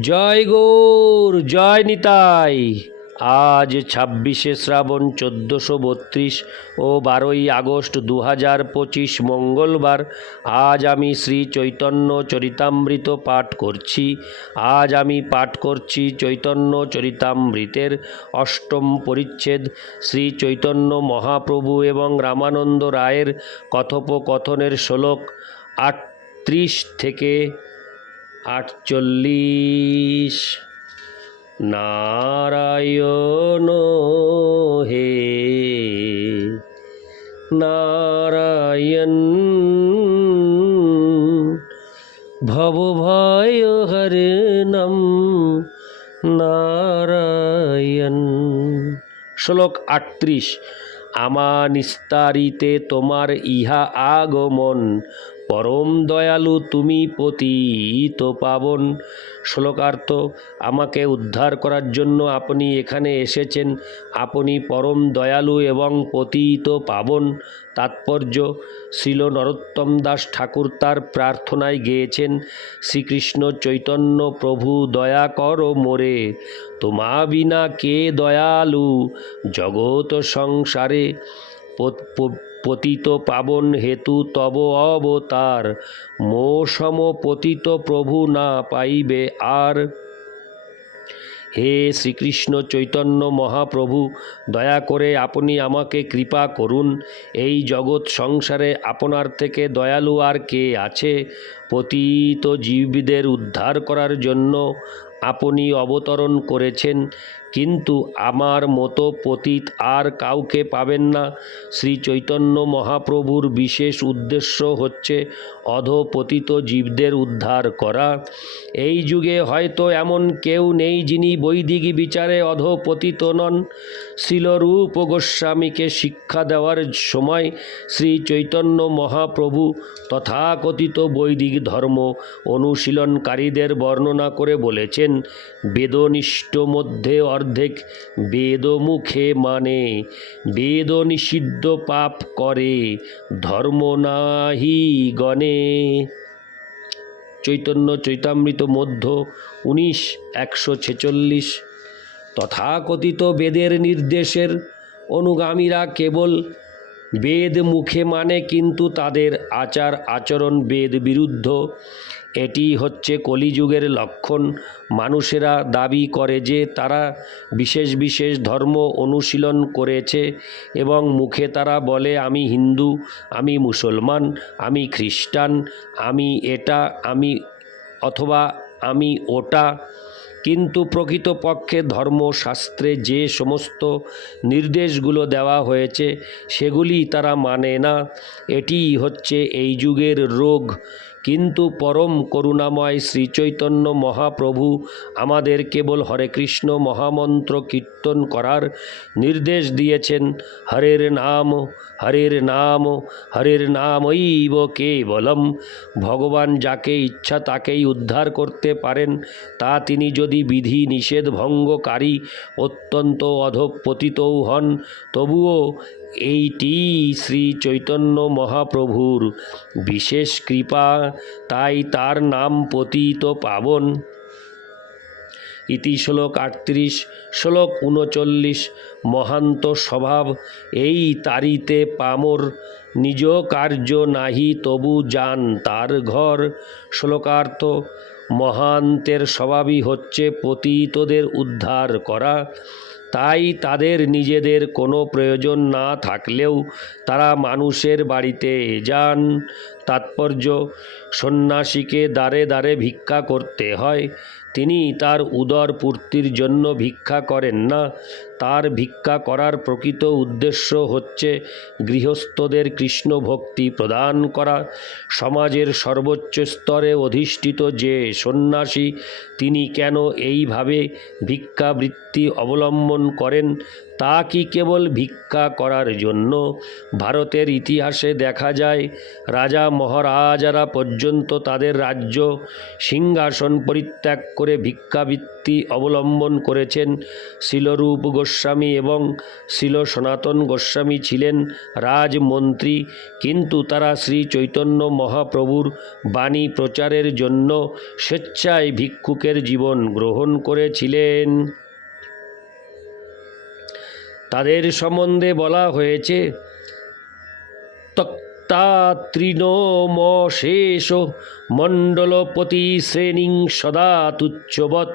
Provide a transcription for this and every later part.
জয় গৌর, জয় নিতাই। আজ ছাব্বিশে শ্রাবণ চোদ্দোশো বত্রিশ ও বারোই আগস্ট দু হাজার পঁচিশ মঙ্গলবার, আজ আমি শ্রী চৈতন্য চরিতামৃত পাঠ করছি। আজ আমি পাঠ করছি চৈতন্য চরিতামৃতের অষ্টম পরিচ্ছেদ। শ্রী চৈতন্য মহাপ্রভু এবং রামানন্দ রায়ের কথোপকথনের শ্লোক আটত্রিশ থেকে আটচল্লিশ। নারায়ণ হে, নারায়ণ ভবভয় হরে নম, নারায়ণ। শ্লোক আটত্রিশ আমা নিস্তারিতে তোমার ইহা আগমন পরম দয়ালু তুমি পতিত পাবন। শ্লোকার্থ, আমাকে উদ্ধার করার জন্য আপনি এখানে এসেছেন। আপনি পরম দয়ালু এবং পতিত পাবন। তাৎপর্য শ্রীল নরোত্তম দাস ঠাকুর তার প্রার্থনায় গেয়েছেন, শ্রীকৃষ্ণ চৈতন্য প্রভু দয়া করো মোরে। তোমা বিনা কে দয়ালু? জগৎ সংসারে পতিত পাবন হেতু তব অবতার। মো সম পতিত প্রভু না পাইবে আর। হে শ্রীকৃষ্ণ চৈতন্য মহাপ্রভু, দয়া করে আপনি আমাকে কৃপা করুন। এই জগৎ সংসারে আপনার থেকে দয়ালু আর কে আছে? পতিত জীবদের উদ্ধার করার জন্য আপনি অবতরণ করেছেন। কিন্তু আমার মতো পতিত আর কাউকে পাবেন না। শ্রী চৈতন্য মহাপ্রভুর বিশেষ উদ্দেশ্য হচ্ছে অধপতিত জীবদের উদ্ধার করা। এই যুগে হয়তো এমন কেউ নেই যিনি বৈদিক বিচারে অধপতিত নন। শিলরূপ গোস্বামীকে শিক্ষা দেওয়ার সময় শ্রী চৈতন্য মহাপ্রভু তথাকথিত বৈদিক ধর্ম অনুশীলনকারীদের বর্ণনা করে বলেছেন, বেদনিষ্ঠ মধ্যে অর্ধেক বেদমুখে মানে বেদ নিষিদ্ধ পাপ করে, ধর্ম নাহি গণে চৈতন্য চৈতামৃত মধ্য উনিশ, একশো ছেচল্লিশ। তথাকথিত বেদের নির্দেশের অনুগামীরা কেবল বেদ মুখে মানে কিন্তু তাদের আচার আচরণ বেদ বিরুদ্ধ। এটি হচ্ছে কলিযুগের লক্ষণ। মানুষেরা দাবি করে যে তারা বিশেষ বিশেষ ধর্ম অনুশীলন করেছে এবং মুখে তারা বলে, আমি হিন্দু, আমি মুসলমান, আমি খ্রিস্টান, আমি এটা, আমি অথবা আমি ওটা। কিন্তু প্রকৃতপক্ষে ধর্মশাস্ত্রে যে সমস্ত নির্দেশগুলো দেওয়া হয়েছে, সেগুলি তারা মানে না। এটিই হচ্ছে এই যুগের রোগ। কিন্তু পরম করুণাময় শ্রীচৈতন্য মহাপ্রভু আমাদের কেবল হরে কৃষ্ণ মহামন্ত্র কীর্তন করার নির্দেশ দিয়েছেন, হরের নাম হরের নাম, হরের নামৈব কেবলম। ভগবান যাকে ইচ্ছা তাকেই উদ্ধার করতে পারেন, তা তিনি যদি বিধি নিষেধ ভঙ্গকারী অত্যন্ত অধপতিতও হন, তবুও এইটি শ্রী চৈতন্য মহাপ্রভুর বিশেষ কৃপা, তাই তার নাম পতিত পাবন। ইতি শ্লোক আটত্রিশ, শ্লোক উনচল্লিশ, মহান্ত স্বভাব, এই তারিতে পামর, নিজ কার্য নাহি তবু যান তার ঘর। শ্লোকার্থ, মহান্তের স্বভাবই হচ্ছে পতিতদের উদ্ধার করা। তাই তাদের নিজেদের কোনো প্রয়োজন না থাকলেও তারা মানুষের বাড়িতে যান। তাৎপর্য, সন্ন্যাসীকে দ্বারে দ্বারে ভিক্ষা করতে হয়। তিনি তার উদর পূর্তির জন্য ভিক্ষা করেন না। তার ভিক্ষা করার প্রকৃত উদ্দেশ্য হচ্ছে গৃহস্থদের কৃষ্ণ ভক্তি প্রদান করা। সমাজের সর্বোচ্চ স্তরে অধিষ্ঠিত যে সন্ন্যাসী, তিনি কেন এইভাবে ভিক্ষাবৃত্তি অবলম্বন করেন, তা কি কেবল ভিক্ষা করার জন্য? ভারতের ইতিহাসে দেখা যায়, রাজা মহারাজারা পর্যন্ত তাদের রাজ্য সিংহাসন পরিত্যাগ করে ভিক্ষাবৃত্তি অবলম্বন করেছেন। শিলরূপ গোস্বামী এবং শিল সনাতন গোস্বামী ছিলেন রাজমন্ত্রী, কিন্তু তারা শ্রী চৈতন্য মহাপ্রভুর বাণী প্রচারের জন্য স্বেচ্ছায় ভিক্ষুকের জীবন গ্রহণ করেছিলেন। তাদের সম্বন্ধে বলা হয়েছে তক্তাতৃণমশেষ মণ্ডলপতি শ্রেণীং সদা তুচ্ছবৎ।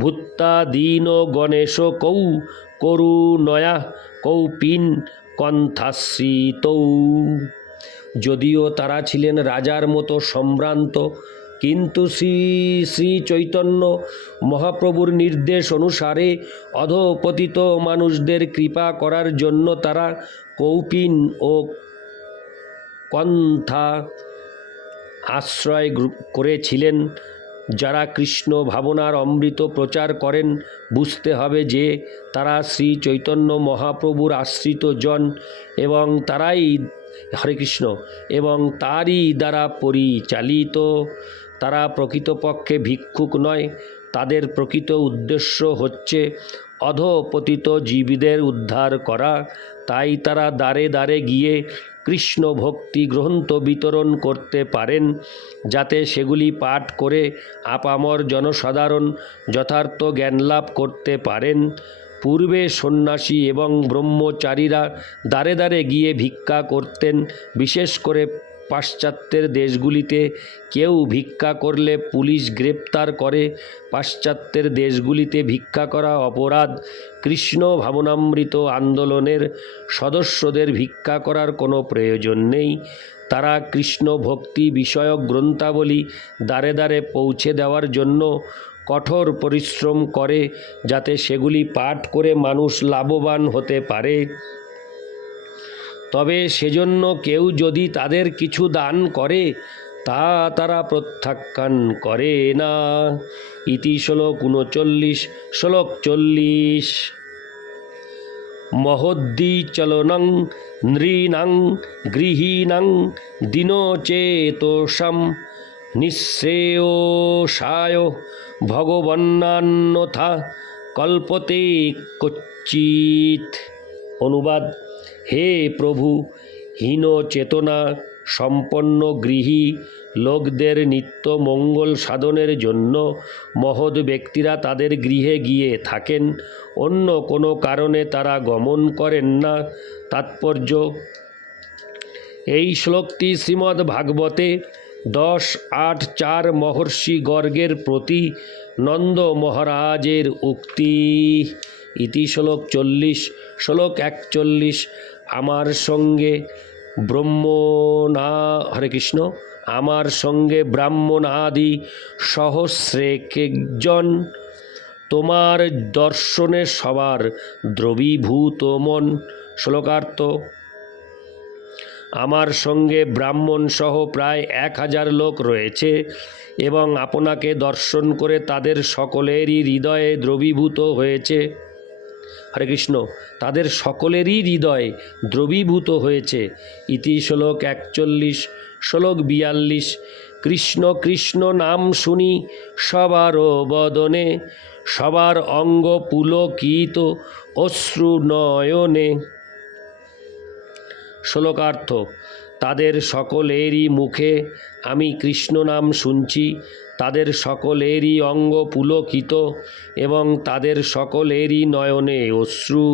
ভূত্তা দীন গণেশ কৌ করুণয়া কৌপিন কণ্ঠাশ্রিতৌ। যদিও তারা ছিলেন রাজার মতো সম্ভ্রান্ত, কিন্তু শ্রী শ্রী চৈতন্য মহাপ্রভুর নির্দেশ অনুসারে অধপতিত মানুষদের কৃপা করার জন্য তারা কৌপিন ও কন্থা আশ্রয় করেছিলেন। যারা কৃষ্ণ ভাবনার অমৃত প্রচার করেন, বুঝতে হবে যে তারা শ্রী চৈতন্য মহাপ্রভুর আশ্রিত জন এবং তারাই হরে কৃষ্ণ এবং তারই দ্বারা পরিচালিত। তারা প্রকৃতপক্ষে ভিক্ষুক নয়, তাদের প্রকৃত উদ্দেশ্য হচ্ছে অধপতিত জীবীদের উদ্ধার করা। তাই তারা দ্বারে দ্বারে গিয়ে কৃষ্ণ ভক্তি গ্রন্থ বিতরণ করতে পারেন, যাতে সেগুলি পাঠ করে আপামর জনসাধারণ যথার্থ জ্ঞান লাভ করতে পারেন। পূর্বে সন্ন্যাসী এবং ব্রহ্মচারীরা দ্বারে দ্বারে গিয়ে ভিক্ষা করতেন, বিশেষ করে পাশ্চাত্যের দেশগুলিতে কেউ ভিক্ষা করলে পুলিশ গ্রেপ্তার করে। পাশ্চাত্যের দেশগুলিতে ভিক্ষা করা অপরাধ কৃষ্ণ ভাবনামৃত আন্দোলনের সদস্যদের ভিক্ষা করার কোনো প্রয়োজন নেই। তারা কৃষ্ণ ভক্তি বিষয়ক গ্রন্থাবলী দ্বারে দ্বারে পৌঁছে দেওয়ার জন্য কঠোর পরিশ্রম করে যাতে সেগুলি পাঠ করে মানুষ লাভবান হতে পারে। তবে সেজন্য কেউ যদি তাদের কিছু দান করে, তা তারা প্রত্যাখ্যান করে না। ইতি শ্লোক উনচল্লিশ, শ্লোক চল্লিশ। মহোদ্দীচলনং নৃণাং, গৃহীণাং দিনচেতোষাম নিঃশ্রেয়সায় ভগবন্নান্যথা কল্পতে কচ্চিত অনুবাদ হে প্রভু, হীন চেতনা, সম্পন্ন গৃহী, লোকদের নিত্য মঙ্গল সাধনের জন্য মহৎ ব্যক্তিরা তাদের গৃহে গিয়ে থাকেন। অন্য কোনো কারণে তারা গমন করেন না। তাৎপর্য, এই শ্লোকটি শ্রীমদ্ ভাগবতে দশ আট চার মহর্ষি গর্গের প্রতি নন্দ মহারাজের উক্তি। ইতি শ্লোক চল্লিশ, শ্লোক একচল্লিশ। আমার সঙ্গে ব্রহ্মণা হরে কৃষ্ণ, আমার সঙ্গে ব্রাহ্মণ আদি সহস্রেকজন তোমার দর্শনে সবার দ্রবীভূত মন। শ্লোকার্থ, আমার সঙ্গে ব্রাহ্মণ সহ প্রায় এক হাজার লোক রয়েছে এবং আপনাকে দর্শন করে তাদের সকলেরই হৃদয়ে দ্রবীভূত হয়েছে। হরে কৃষ্ণ। তাদের সকলেরই হৃদয় দ্রবীভূত হয়েছে। ইতি শ্লোক একচল্লিশ, শ্লোক বিয়াল্লিশ, কৃষ্ণ কৃষ্ণ নাম শুনি সবার বদনে, সবার অঙ্গ পুলকিত অশ্রু নয়নে। শ্লোকার্থ তাদের সকলেরই মুখে আমি কৃষ্ণ নাম শুনছি, তাদের সকলেরই অঙ্গ পুলকিত এবং তাদের সকলেরই নয়নে অশ্রু।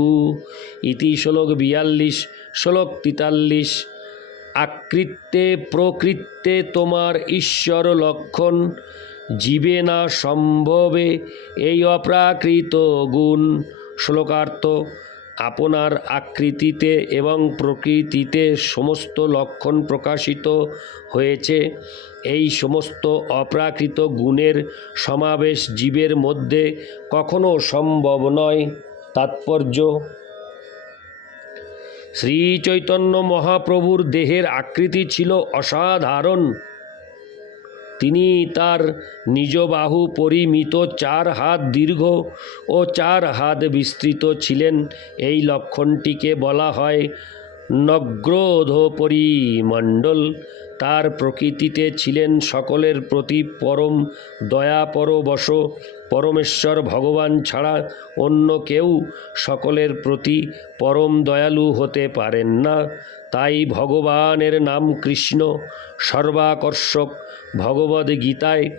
ইতি শ্লোক বিয়াল্লিশ, শ্লোক তেতাল্লিশ, আকৃত্যে প্রকৃত্যে তোমার ঈশ্বর লক্ষণ, জীবে না সম্ভবে এই অপ্রাকৃত গুণ। শ্লোকার্থ আপনার আকৃতিতে এবং প্রকৃতিতে সমস্ত লক্ষণ প্রকাশিত হয়েছে। এই সমস্ত অপ্রাকৃত গুণের সমাবেশ জীবের মধ্যে কখনো সম্ভব নয়। তাৎপর্য শ্রী চৈতন্য মহাপ্রভুর দেহের আকৃতি ছিল অসাধারণ। তিনি তার নিজ বাহু পরিমিত চার হাত দীর্ঘ ও চার হাত বিস্তৃত ছিলেন। এই লক্ষণটিকে বলা হয় পরিমণ্ডল তার প্রকৃতিতে ছিলেন সকলের প্রতি পরম দয়াপরবশ। পরমেশ্বর ভগবান ছাড়া অন্য কেউ সকলের প্রতি পরম দয়ালু হতে পারেন না। তাই ভগবানের নাম কৃষ্ণ। সর্বাকর্ষক ভগবদ গীতায়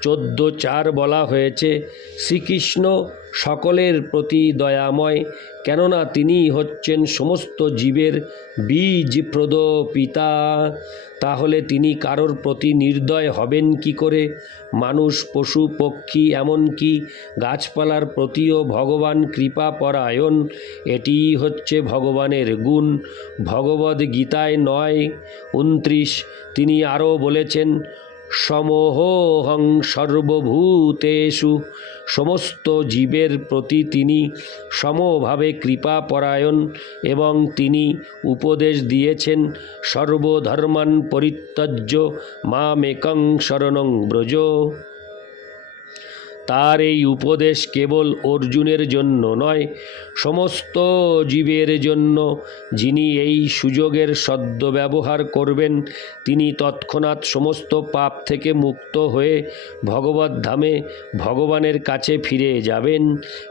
চোদ্দ চার বলা হয়েছে, শ্রীকৃষ্ণ সকলের প্রতি দয়াময়, কেননা তিনি হচ্ছেন সমস্ত জীবের বীজপ্রদ পিতা। তাহলে তিনি কারোর প্রতি নির্দয় হবেন কি করে? মানুষ, পশু, পক্ষী, এমনকি গাছপালার প্রতিও ভগবান কৃপা পরায়ণ এটিই হচ্ছে ভগবানের গুণ। ভগবদ গীতায় নয়, উনত্রিশ তিনি আরও বলেছেন সমহং সর্বভূতেষু, সমস্ত জীবের প্রতি তিনি সমভাবে কৃপা পরায়ণ এবং তিনি উপদেশ দিয়েছেন, সর্বধর্মান পরিত্যজ্য মামেকং শরণং ব্রজ। তার এই উপদেশ কেবল অর্জুনের জন্য নয়, সমস্ত জীবের জন্য। যিনি এই সুযোগের সদ্ব্যবহার করবেন, তিনি তৎক্ষণাৎ সমস্ত পাপ থেকে মুক্ত হয়ে ভগবত ধামে ভগবানের কাছে ফিরে যাবেন।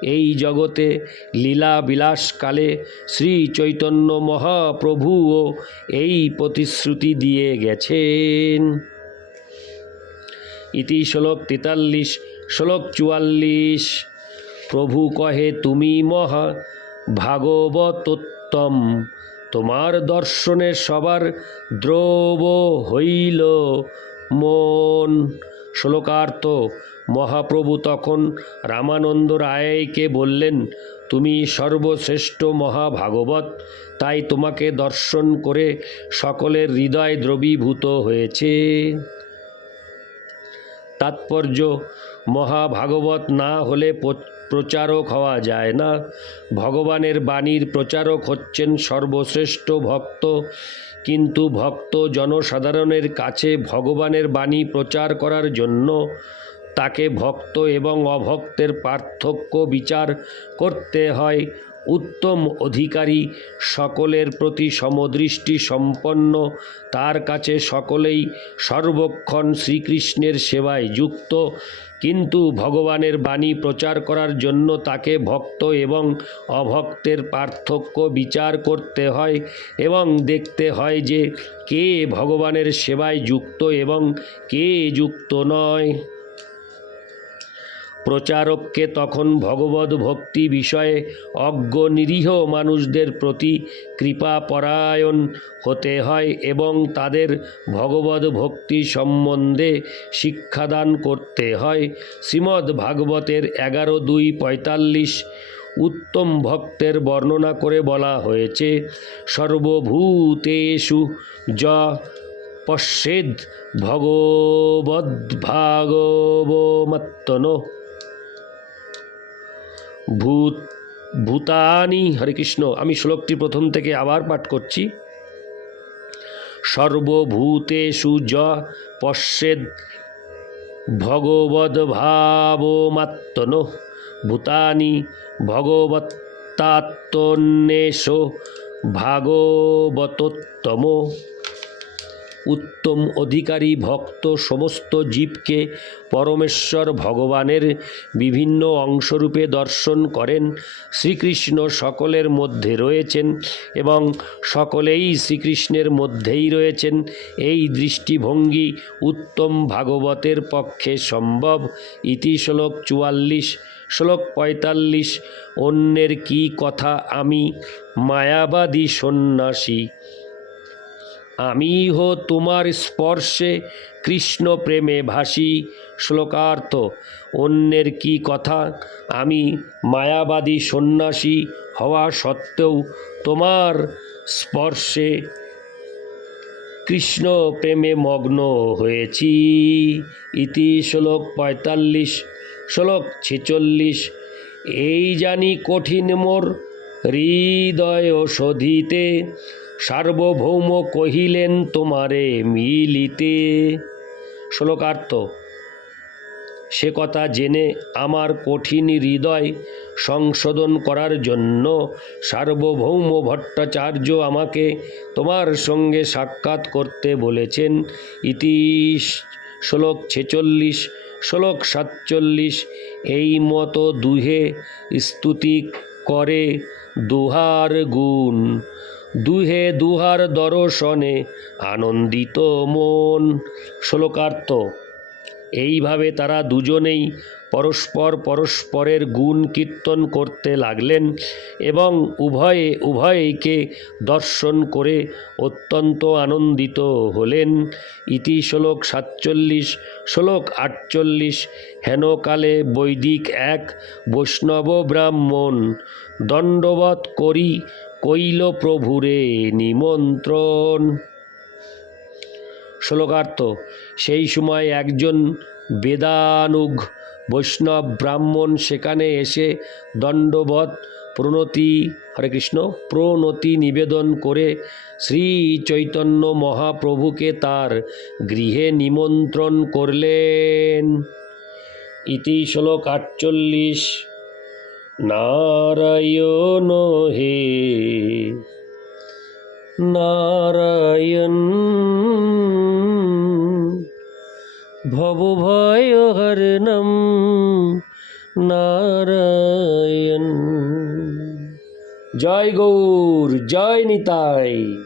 এই জগতে লীলা বিলাসকালে শ্রী চৈতন্য মহাপ্রভুও এই প্রতিশ্রুতি দিয়ে গেছেন। ইতি শ্লোক তেতাল্লিশ শ্লোক চুয়াল্লিশ, প্রভু কহে, তুমি মহা ভাগবতোত্তম। তোমার দর্শনে সবার দ্রব হইল মন। শ্লোকার্থ, মহাপ্রভু তখন রামানন্দ রায়কে বললেন, তুমি সর্বশ্রেষ্ঠ মহাভাগবত। তাই তোমাকে দর্শন করে সকলের হৃদয় দ্রবীভূত হয়েছে। তাৎপর্য মহাভাগবত না হলে প্রচারক হওয়া যায় না। ভগবানের বাণীর প্রচারক হচ্ছেন সর্বশ্রেষ্ঠ ভক্ত। কিন্তু ভক্ত জনসাধারণের কাছে ভগবানের বাণী প্রচার করার জন্য তাকে ভক্ত এবং অভক্তের পার্থক্য বিচার করতে হয়। উত্তম অধিকারী, সকলের প্রতি সমদৃষ্টি সম্পন্ন, তার কাছে সকলেই সর্বক্ষণ শ্রীকৃষ্ণের সেবায় যুক্ত। কিন্তু ভগবানের বাণী প্রচার করার জন্য তাকে ভক্ত এবং অভক্তের পার্থক্য বিচার করতে হয় এবং দেখতে হয় যে কে ভগবানের সেবায় যুক্ত এবং কে যুক্ত নয়। প্রচারককে তখন ভগবত ভক্তি বিষয়ে অজ্ঞ নিরীহ মানুষদের প্রতি কৃপা পরায়ণ হতে হয় এবং তাদের ভগবত ভক্তি সম্বন্ধে শিক্ষাদান করতে হয়। শ্রীমদ্ ভাগবতের এগারো দুই পঁয়তাল্লিশ উত্তম ভক্তের বর্ণনা করে বলা হয়েছে, সর্বভূতেষু য পশ্যেদ ভগবদ্ভাগবমত্তন ভূত, ভূতানি হরে কৃষ্ণ। আমি শ্লোকটি প্রথম থেকে আবার পাঠ করছি। সর্বভূতেষু য পশ্যেদ ভগবদ্ভাবমাত্মন ভূতানি ভগবত্তাত্মন্যেষ ভাগবতোত্তম। উত্তম অধিকারী ভক্ত সমস্ত জীবকে পরমেশ্বর ভগবানের বিভিন্ন অংশরূপে দর্শন করেন। শ্রীকৃষ্ণ সকলের মধ্যে রয়েছেন এবং সকলেই শ্রীকৃষ্ণের মধ্যেই রয়েছেন। এই দৃষ্টিভঙ্গি উত্তম ভাগবতের পক্ষে সম্ভব। ইতি শ্লোক চুয়াল্লিশ, শ্লোক পঁয়তাল্লিশ, অন্যের কি কথা আমি মায়াবাদী সন্ন্যাসী? আমি হো তোমার স্পর্শে কৃষ্ণ প্রেমে ভাসি শ্লোকার্থ। অন্যের কি কথা? আমি মায়াবাদী সন্ন্যাসী হওয়া সত্ত্বেও তোমার স্পর্শে কৃষ্ণ প্রেমে মগ্ন হয়েছি। ইতি শ্লোক পঁয়তাল্লিশ, শ্লোক ছেচল্লিশ। এই জানি কঠিন মোর হৃদয় শোধিতে সার্বভৌম কহিলেন, তোমারে মিলিতে। শ্লোকার্থ, সে কথা জেনে আমার কঠিন হৃদয় সংশোধন করার জন্য সার্বভৌম ভট্টাচার্য আমাকে তোমার সঙ্গে সাক্ষাৎ করতে বলেছেন। ইতি শ্লোক ছেচল্লিশ, শ্লোক সাতচল্লিশ, এই মতো দুহে স্তুতি করে দুহার গুণ। দুহে দুহার দর্শনে আনন্দিত মন। শ্লোকার্থ, এইভাবে তারা দুজনেই পরস্পর পরস্পরের গুণ কীর্তন করতে লাগলেন এবং উভয়ে, উভয়কে দর্শন করে অত্যন্ত আনন্দিত হলেন। ইতি শ্লোক সাতচল্লিশ, শ্লোক আটচল্লিশ, হেনকালে বৈদিক এক বৈষ্ণব ব্রাহ্মণ দণ্ডবৎ করি কৈল প্রভুরে নিমন্ত্রণ। শ্লোকার্থ, সেই সময় একজন বেদানুগ বৈষ্ণব ব্রাহ্মণ সেখানে এসে দণ্ডবত প্রণতি, হরে কৃষ্ণ, প্রণতি নিবেদন করে শ্রী চৈতন্য মহাপ্রভুকে তার গৃহে নিমন্ত্রণ করলেন। ইতি শ্লোক আটচল্লিশ। নারায়ণ হে। নারায়ণ ভবভয়হরণম নারায়ণ। জয় গৌর জয় নিতাই।